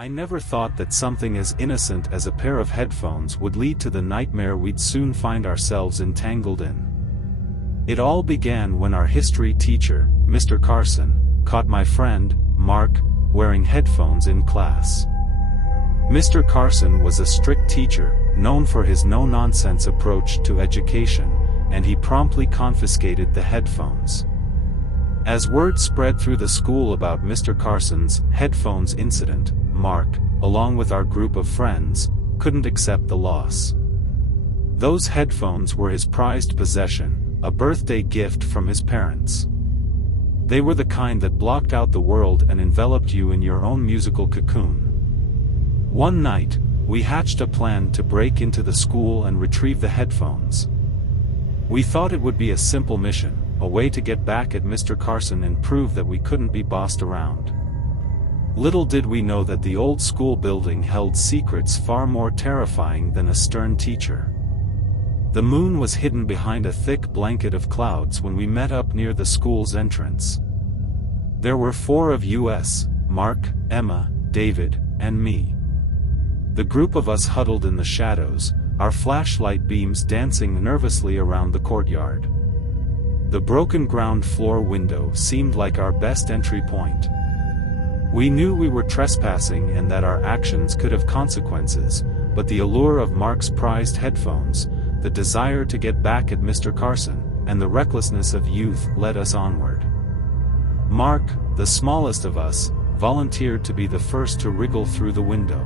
I never thought that something as innocent as a pair of headphones would lead to the nightmare we'd soon find ourselves entangled in. It all began when our history teacher, Mr. Carson, caught my friend, Mark, wearing headphones in class. Mr. Carson was a strict teacher, known for his no-nonsense approach to education, and he promptly confiscated the headphones. As word spread through the school about Mr. Carson's headphones incident, Mark, along with our group of friends, couldn't accept the loss. Those headphones were his prized possession, a birthday gift from his parents. They were the kind that blocked out the world and enveloped you in your own musical cocoon. One night, we hatched a plan to break into the school and retrieve the headphones. We thought it would be a simple mission, a way to get back at Mr. Carson and prove that we couldn't be bossed around. Little did we know that the old school building held secrets far more terrifying than a stern teacher. The moon was hidden behind a thick blanket of clouds when we met up near the school's entrance. There were 4 of us, Mark, Emma, David, and me. The group of us huddled in the shadows, our flashlight beams dancing nervously around the courtyard. The broken ground floor window seemed like our best entry point. We knew we were trespassing and that our actions could have consequences, but the allure of Mark's prized headphones, the desire to get back at Mr. Carson, and the recklessness of youth led us onward. Mark, the smallest of us, volunteered to be the first to wriggle through the window.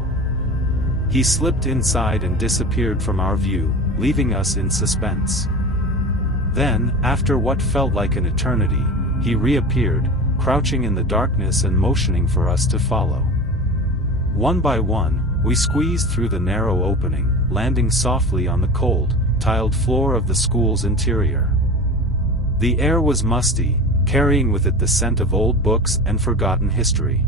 He slipped inside and disappeared from our view, leaving us in suspense. Then, after what felt like an eternity, he reappeared, crouching in the darkness and motioning for us to follow. One by one, we squeezed through the narrow opening, landing softly on the cold, tiled floor of the school's interior. The air was musty, carrying with it the scent of old books and forgotten history.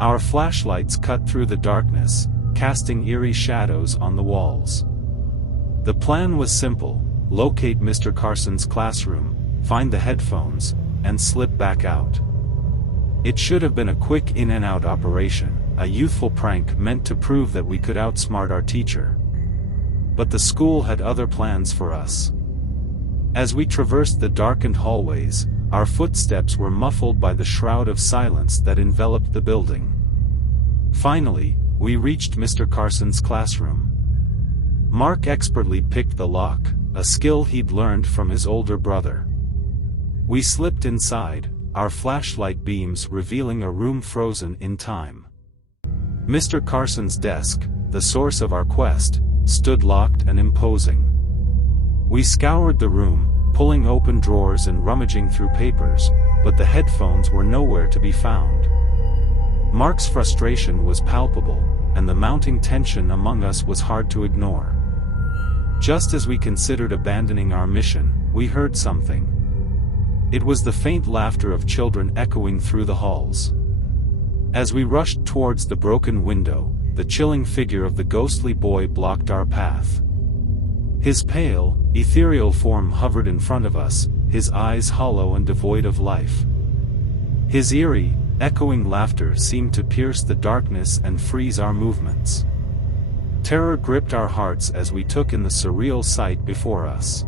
Our flashlights cut through the darkness, casting eerie shadows on the walls. The plan was simple: locate Mr. Carson's classroom, find the headphones, and slip back out. It should have been a quick in-and-out operation, a youthful prank meant to prove that we could outsmart our teacher. But the school had other plans for us. As we traversed the darkened hallways, our footsteps were muffled by the shroud of silence that enveloped the building. Finally, we reached Mr. Carson's classroom. Mark expertly picked the lock, a skill he'd learned from his older brother. We slipped inside, our flashlight beams revealing a room frozen in time. Mr. Carson's desk, the source of our quest, stood locked and imposing. We scoured the room, pulling open drawers and rummaging through papers, but the headphones were nowhere to be found. Mark's frustration was palpable, and the mounting tension among us was hard to ignore. Just as we considered abandoning our mission, we heard something. It was the faint laughter of children echoing through the halls. As we rushed towards the broken window, the chilling figure of the ghostly boy blocked our path. His pale, ethereal form hovered in front of us, his eyes hollow and devoid of life. His eerie, echoing laughter seemed to pierce the darkness and freeze our movements. Terror gripped our hearts as we took in the surreal sight before us.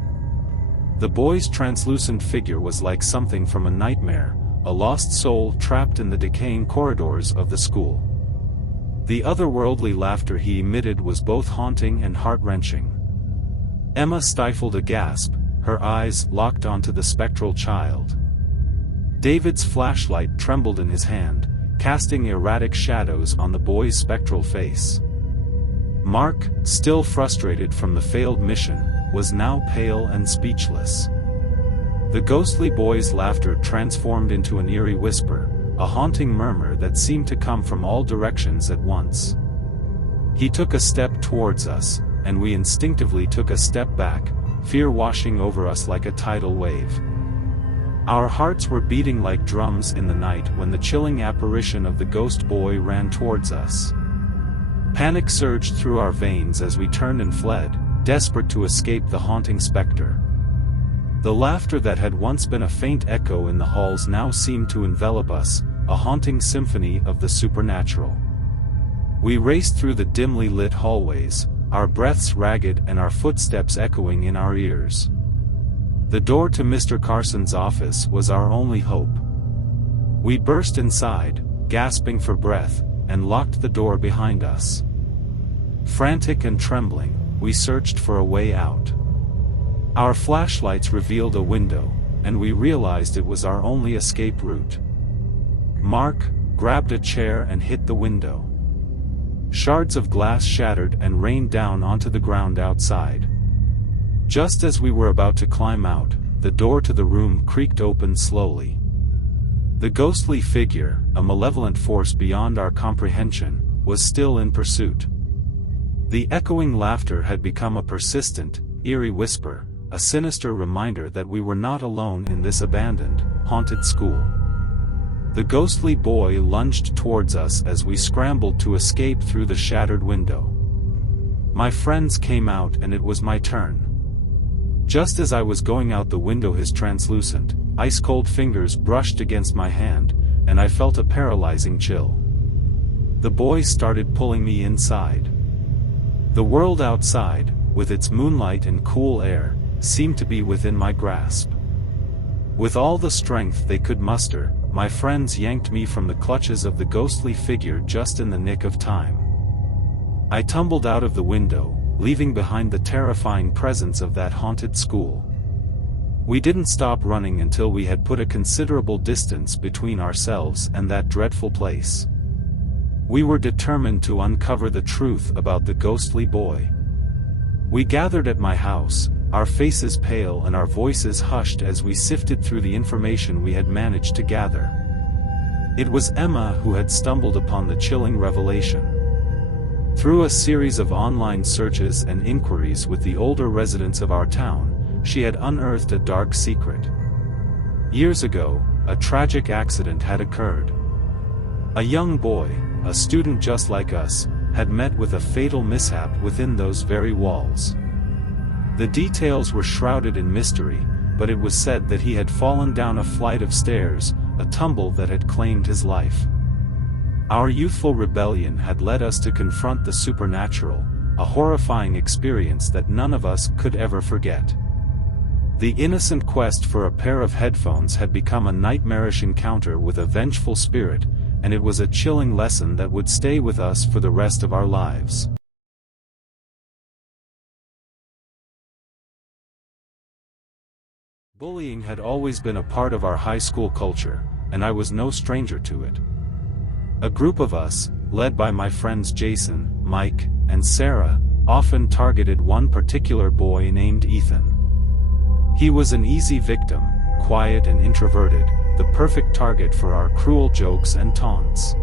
The boy's translucent figure was like something from a nightmare, a lost soul trapped in the decaying corridors of the school. The otherworldly laughter he emitted was both haunting and heart-wrenching. Emma stifled a gasp, her eyes locked onto the spectral child. David's flashlight trembled in his hand, casting erratic shadows on the boy's spectral face. Mark, still frustrated from the failed mission, was now pale and speechless. The ghostly boy's laughter transformed into an eerie whisper, a haunting murmur that seemed to come from all directions at once. He took a step towards us, and we instinctively took a step back, fear washing over us like a tidal wave. Our hearts were beating like drums in the night when the chilling apparition of the ghost boy ran towards us. Panic surged through our veins as we turned and fled, desperate to escape the haunting specter. The laughter that had once been a faint echo in the halls now seemed to envelop us, a haunting symphony of the supernatural. We raced through the dimly lit hallways, our breaths ragged and our footsteps echoing in our ears. The door to Mr. Carson's office was our only hope. We burst inside, gasping for breath, and locked the door behind us. Frantic and trembling, we searched for a way out. Our flashlights revealed a window, and we realized it was our only escape route. Mark grabbed a chair and hit the window. Shards of glass shattered and rained down onto the ground outside. Just as we were about to climb out, the door to the room creaked open slowly. The ghostly figure, a malevolent force beyond our comprehension, was still in pursuit. The echoing laughter had become a persistent, eerie whisper, a sinister reminder that we were not alone in this abandoned, haunted school. The ghostly boy lunged towards us as we scrambled to escape through the shattered window. My friends came out and it was my turn. Just as I was going out the window, his translucent, ice-cold fingers brushed against my hand, and I felt a paralyzing chill. The boy started pulling me inside. The world outside, with its moonlight and cool air, seemed to be within my grasp. With all the strength they could muster, my friends yanked me from the clutches of the ghostly figure just in the nick of time. I tumbled out of the window, leaving behind the terrifying presence of that haunted school. We didn't stop running until we had put a considerable distance between ourselves and that dreadful place. We were determined to uncover the truth about the ghostly boy. We gathered at my house, our faces pale and our voices hushed as we sifted through the information we had managed to gather. It was Emma who had stumbled upon the chilling revelation. Through a series of online searches and inquiries with the older residents of our town, she had unearthed a dark secret. Years ago, a tragic accident had occurred. A young boy, a student just like us, had met with a fatal mishap within those very walls. The details were shrouded in mystery, but it was said that he had fallen down a flight of stairs, a tumble that had claimed his life. Our youthful rebellion had led us to confront the supernatural, a horrifying experience that none of us could ever forget. The innocent quest for a pair of headphones had become a nightmarish encounter with a vengeful spirit, and it was a chilling lesson that would stay with us for the rest of our lives. Bullying had always been a part of our high school culture, and I was no stranger to it. A group of us, led by my friends Jason, Mike, and Sarah, often targeted one particular boy named Ethan. He was an easy victim, quiet and introverted, the perfect target for our cruel jokes and taunts.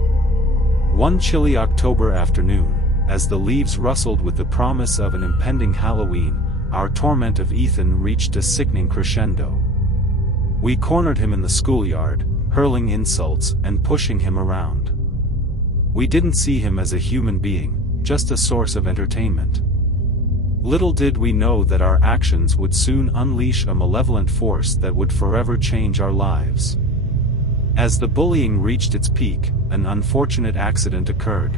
One chilly October afternoon, as the leaves rustled with the promise of an impending Halloween, our torment of Ethan reached a sickening crescendo. We cornered him in the schoolyard, hurling insults and pushing him around. We didn't see him as a human being, just a source of entertainment. Little did we know that our actions would soon unleash a malevolent force that would forever change our lives. As the bullying reached its peak, an unfortunate accident occurred.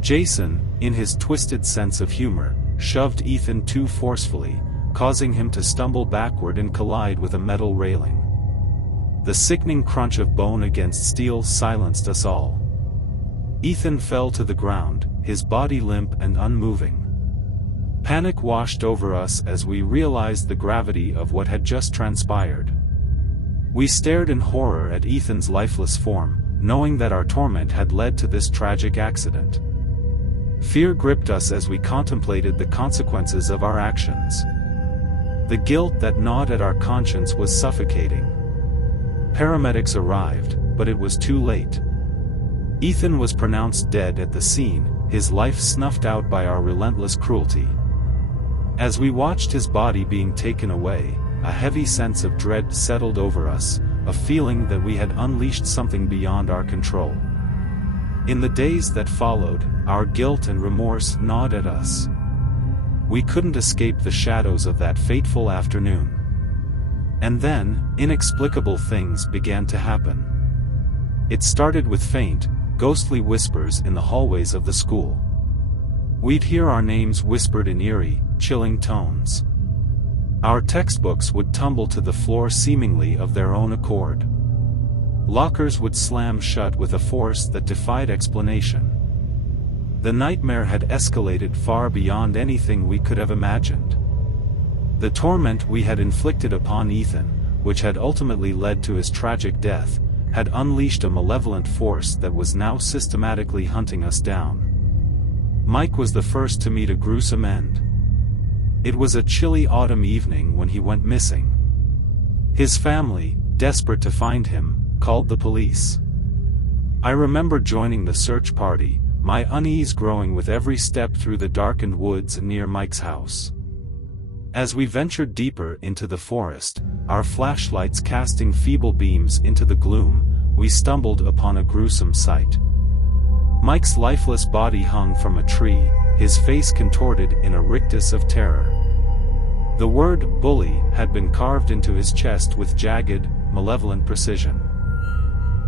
Jason, in his twisted sense of humor, shoved Ethan too forcefully, causing him to stumble backward and collide with a metal railing. The sickening crunch of bone against steel silenced us all. Ethan fell to the ground, his body limp and unmoving. Panic washed over us as we realized the gravity of what had just transpired. We stared in horror at Ethan's lifeless form, knowing that our torment had led to this tragic accident. Fear gripped us as we contemplated the consequences of our actions. The guilt that gnawed at our conscience was suffocating. Paramedics arrived, but it was too late. Ethan was pronounced dead at the scene, his life snuffed out by our relentless cruelty. As we watched his body being taken away, a heavy sense of dread settled over us, a feeling that we had unleashed something beyond our control. In the days that followed, our guilt and remorse gnawed at us. We couldn't escape the shadows of that fateful afternoon. And then, inexplicable things began to happen. It started with faint, ghostly whispers in the hallways of the school. We'd hear our names whispered in eerie, chilling tones. Our textbooks would tumble to the floor seemingly of their own accord. Lockers would slam shut with a force that defied explanation. The nightmare had escalated far beyond anything we could have imagined. The torment we had inflicted upon Ethan, which had ultimately led to his tragic death, had unleashed a malevolent force that was now systematically hunting us down. Mike was the first to meet a gruesome end. It was a chilly autumn evening when he went missing. His family, desperate to find him, called the police. I remember joining the search party, my unease growing with every step through the darkened woods near Mike's house. As we ventured deeper into the forest, our flashlights casting feeble beams into the gloom, we stumbled upon a gruesome sight. Mike's lifeless body hung from a tree, his face contorted in a rictus of terror. The word "bully" had been carved into his chest with jagged, malevolent precision.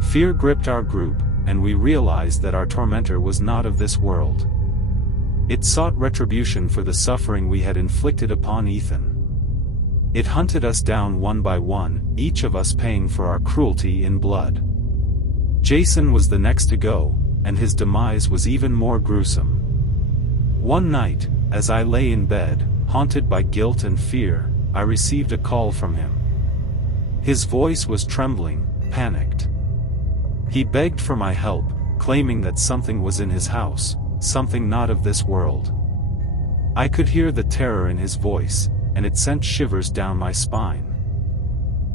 Fear gripped our group, and we realized that our tormentor was not of this world. It sought retribution for the suffering we had inflicted upon Ethan. It hunted us down one by one, each of us paying for our cruelty in blood. Jason was the next to go, and his demise was even more gruesome. One night, as I lay in bed, haunted by guilt and fear, I received a call from him. His voice was trembling, panicked. He begged for my help, claiming that something was in his house, something not of this world. I could hear the terror in his voice, and it sent shivers down my spine.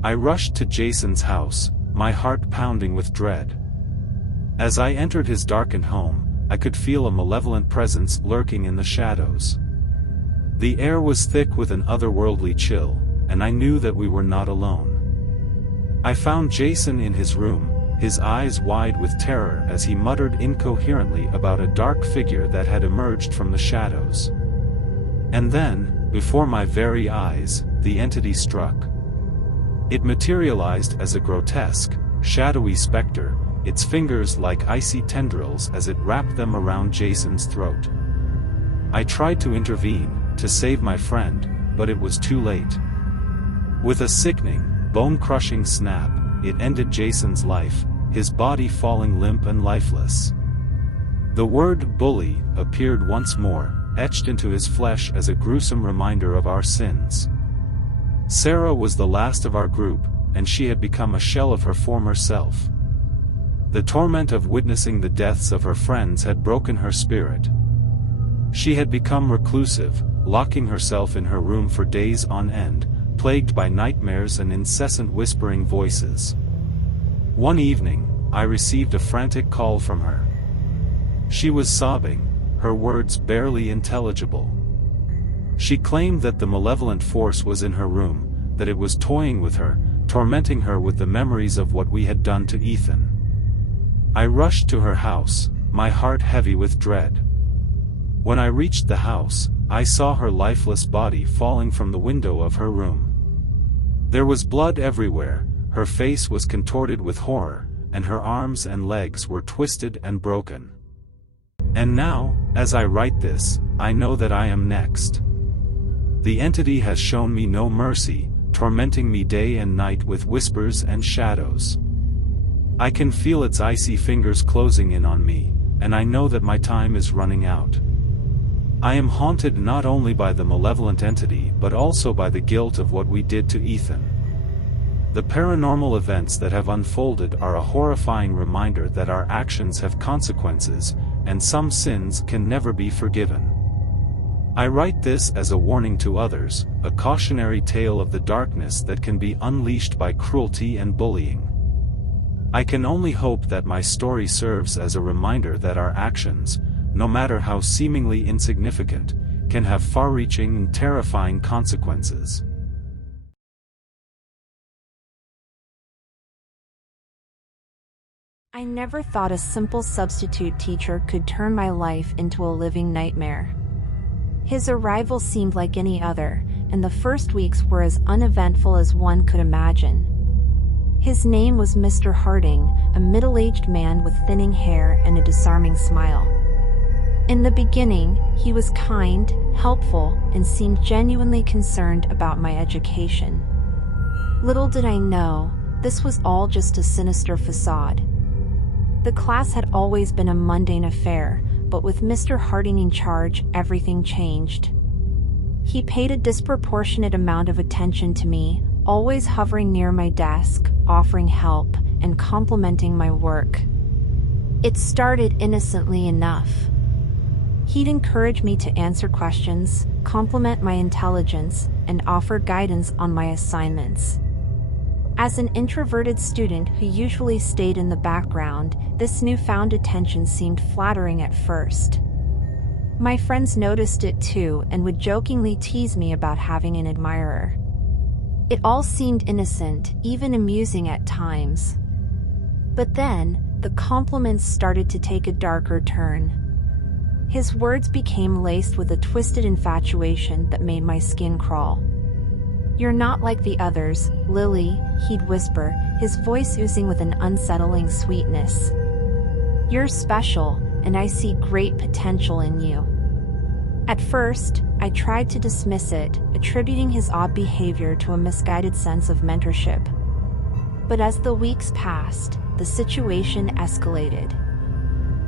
I rushed to Jason's house, my heart pounding with dread. As I entered his darkened home, I could feel a malevolent presence lurking in the shadows. The air was thick with an otherworldly chill, and I knew that we were not alone. I found Jason in his room, his eyes wide with terror as he muttered incoherently about a dark figure that had emerged from the shadows. And then, before my very eyes, the entity struck. It materialized as a grotesque, shadowy specter, its fingers like icy tendrils as it wrapped them around Jason's throat. I tried to intervene, to save my friend, but it was too late. With a sickening, bone-crushing snap, it ended Jason's life, his body falling limp and lifeless. The word "bully" appeared once more, etched into his flesh as a gruesome reminder of our sins. Sarah was the last of our group, and she had become a shell of her former self. The torment of witnessing the deaths of her friends had broken her spirit. She had become reclusive, locking herself in her room for days on end, plagued by nightmares and incessant whispering voices. One evening, I received a frantic call from her. She was sobbing, her words barely intelligible. She claimed that the malevolent force was in her room, that it was toying with her, tormenting her with the memories of what we had done to Ethan. I rushed to her house, my heart heavy with dread. When I reached the house, I saw her lifeless body falling from the window of her room. There was blood everywhere, her face was contorted with horror, and her arms and legs were twisted and broken. And now, as I write this, I know that I am next. The entity has shown me no mercy, tormenting me day and night with whispers and shadows. I can feel its icy fingers closing in on me, and I know that my time is running out. I am haunted not only by the malevolent entity but also by the guilt of what we did to Ethan. The paranormal events that have unfolded are a horrifying reminder that our actions have consequences, and some sins can never be forgiven. I write this as a warning to others, a cautionary tale of the darkness that can be unleashed by cruelty and bullying. I can only hope that my story serves as a reminder that our actions, no matter how seemingly insignificant, can have far-reaching and terrifying consequences. I never thought a simple substitute teacher could turn my life into a living nightmare. His arrival seemed like any other, and the first weeks were as uneventful as one could imagine. His name was Mr. Harding, a middle-aged man with thinning hair and a disarming smile. In the beginning, he was kind, helpful, and seemed genuinely concerned about my education. Little did I know, this was all just a sinister facade. The class had always been a mundane affair, but with Mr. Harding in charge, everything changed. He paid a disproportionate amount of attention to me, always hovering near my desk, offering help, and complimenting my work. It started innocently enough. He'd encourage me to answer questions, compliment my intelligence, and offer guidance on my assignments. As an introverted student who usually stayed in the background, this newfound attention seemed flattering at first. My friends noticed it too and would jokingly tease me about having an admirer. It all seemed innocent, even amusing at times. But then, the compliments started to take a darker turn. His words became laced with a twisted infatuation that made my skin crawl. "You're not like the others, Lily," he'd whisper, his voice oozing with an unsettling sweetness. "You're special, and I see great potential in you." At first, I tried to dismiss it, attributing his odd behavior to a misguided sense of mentorship. But as the weeks passed, the situation escalated.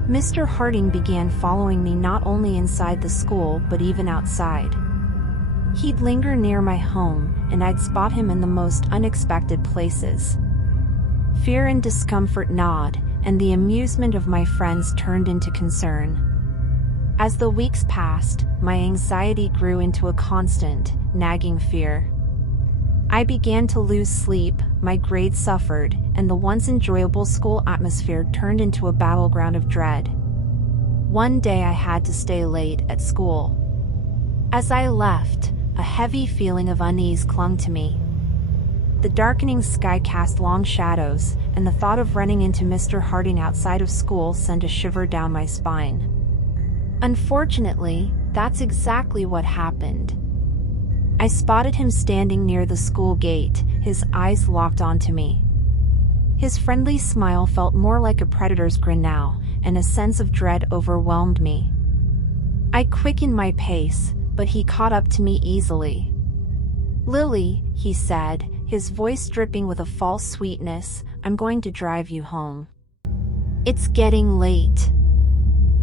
Mr. Harding began following me not only inside the school but even outside. He'd linger near my home, and I'd spot him in the most unexpected places. Fear and discomfort gnawed, and the amusement of my friends turned into concern. As the weeks passed, my anxiety grew into a constant, nagging fear. I began to lose sleep, my grades suffered, and the once enjoyable school atmosphere turned into a battleground of dread. One day I had to stay late at school. As I left, a heavy feeling of unease clung to me. The darkening sky cast long shadows, and the thought of running into Mr. Harding outside of school sent a shiver down my spine. Unfortunately, that's exactly what happened. I spotted him standing near the school gate, his eyes locked onto me. His friendly smile felt more like a predator's grin now, and a sense of dread overwhelmed me. I quickened my pace, but he caught up to me easily. "Lily," he said, his voice dripping with a false sweetness, "I'm going to drive you home. It's getting late."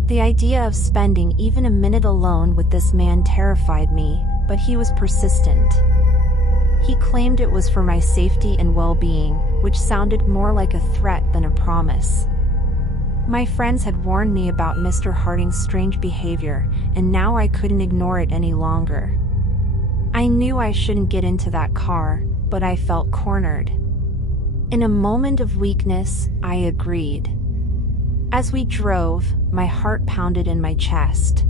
The idea of spending even a minute alone with this man terrified me, but he was persistent. He claimed it was for my safety and well-being, which sounded more like a threat than a promise. My friends had warned me about Mr. Harding's strange behavior, and now I couldn't ignore it any longer. I knew I shouldn't get into that car, but I felt cornered. In a moment of weakness, I agreed. As we drove, my heart pounded in my chest.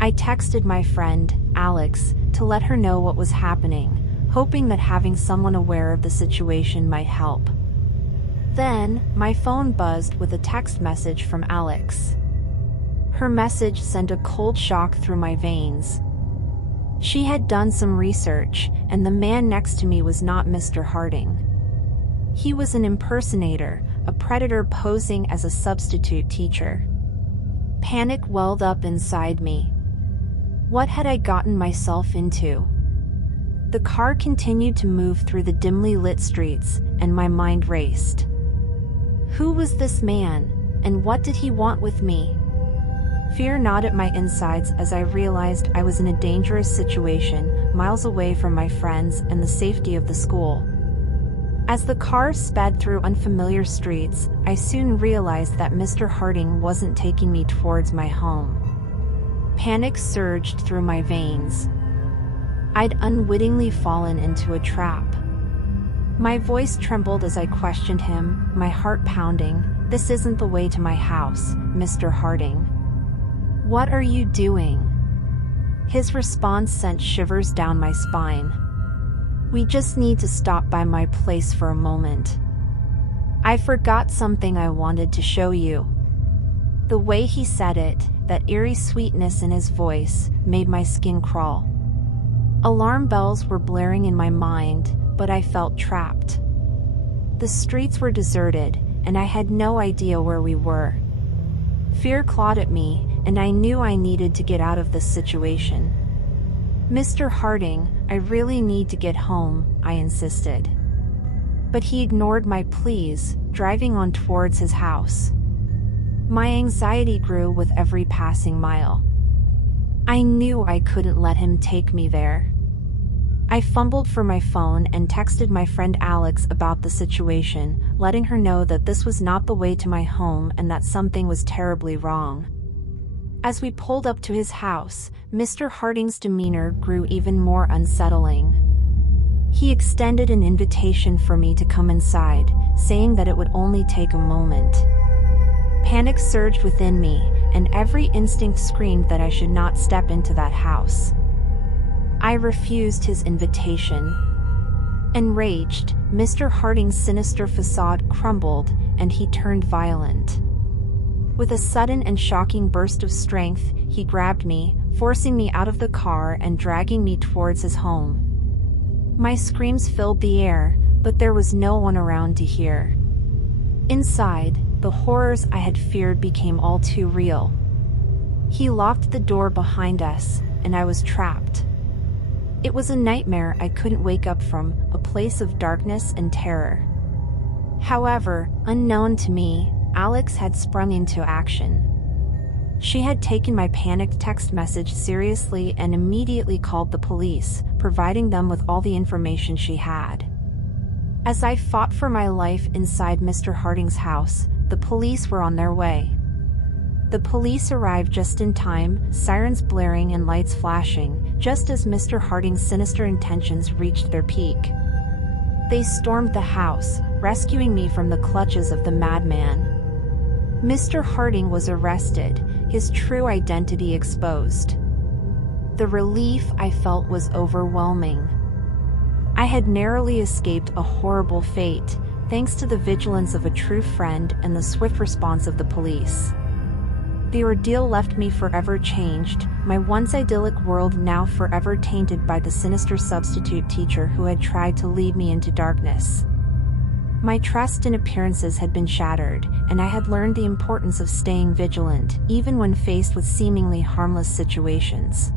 I texted my friend, Alex, to let her know what was happening, hoping that having someone aware of the situation might help. Then, my phone buzzed with a text message from Alex. Her message sent a cold shock through my veins. She had done some research, and the man next to me was not Mr. Harding. He was an impersonator, a predator posing as a substitute teacher. Panic welled up inside me. What had I gotten myself into? The car continued to move through the dimly lit streets, and my mind raced. Who was this man, and what did he want with me? Fear gnawed at my insides as I realized I was in a dangerous situation, miles away from my friends and the safety of the school. As the car sped through unfamiliar streets, I soon realized that Mr. Harding wasn't taking me towards my home. Panic surged through my veins. I'd unwittingly fallen into a trap. My voice trembled as I questioned him, my heart pounding. "This isn't the way to my house, Mr. Harding. What are you doing?" His response sent shivers down my spine. "We just need to stop by my place for a moment. I forgot something I wanted to show you." The way he said it, that eerie sweetness in his voice, made my skin crawl. Alarm bells were blaring in my mind, but I felt trapped. The streets were deserted, and I had no idea where we were. Fear clawed at me, and I knew I needed to get out of this situation. "Mr. Harding, I really need to get home," I insisted. But he ignored my pleas, driving on towards his house. My anxiety grew with every passing mile. I knew I couldn't let him take me there. I fumbled for my phone and texted my friend Alex about the situation, letting her know that this was not the way to my home and that something was terribly wrong. As we pulled up to his house, Mr. Harding's demeanor grew even more unsettling. He extended an invitation for me to come inside, saying that it would only take a moment. Panic surged within me, and every instinct screamed that I should not step into that house. I refused his invitation. Enraged, Mr. Harding's sinister facade crumbled, and he turned violent. With a sudden and shocking burst of strength, he grabbed me, forcing me out of the car and dragging me towards his home. My screams filled the air, but there was no one around to hear. Inside, the horrors I had feared became all too real. He locked the door behind us, and I was trapped. It was a nightmare I couldn't wake up from, a place of darkness and terror. However, unknown to me, Alex had sprung into action. She had taken my panicked text message seriously and immediately called the police, providing them with all the information she had. As I fought for my life inside Mr. Harding's house, the police were on their way. The police arrived just in time, sirens blaring and lights flashing, just as Mr. Harding's sinister intentions reached their peak. They stormed the house, rescuing me from the clutches of the madman. Mr. Harding was arrested, his true identity exposed. The relief I felt was overwhelming. I had narrowly escaped a horrible fate, thanks to the vigilance of a true friend and the swift response of the police. The ordeal left me forever changed, my once idyllic world now forever tainted by the sinister substitute teacher who had tried to lead me into darkness. My trust in appearances had been shattered, and I had learned the importance of staying vigilant, even when faced with seemingly harmless situations.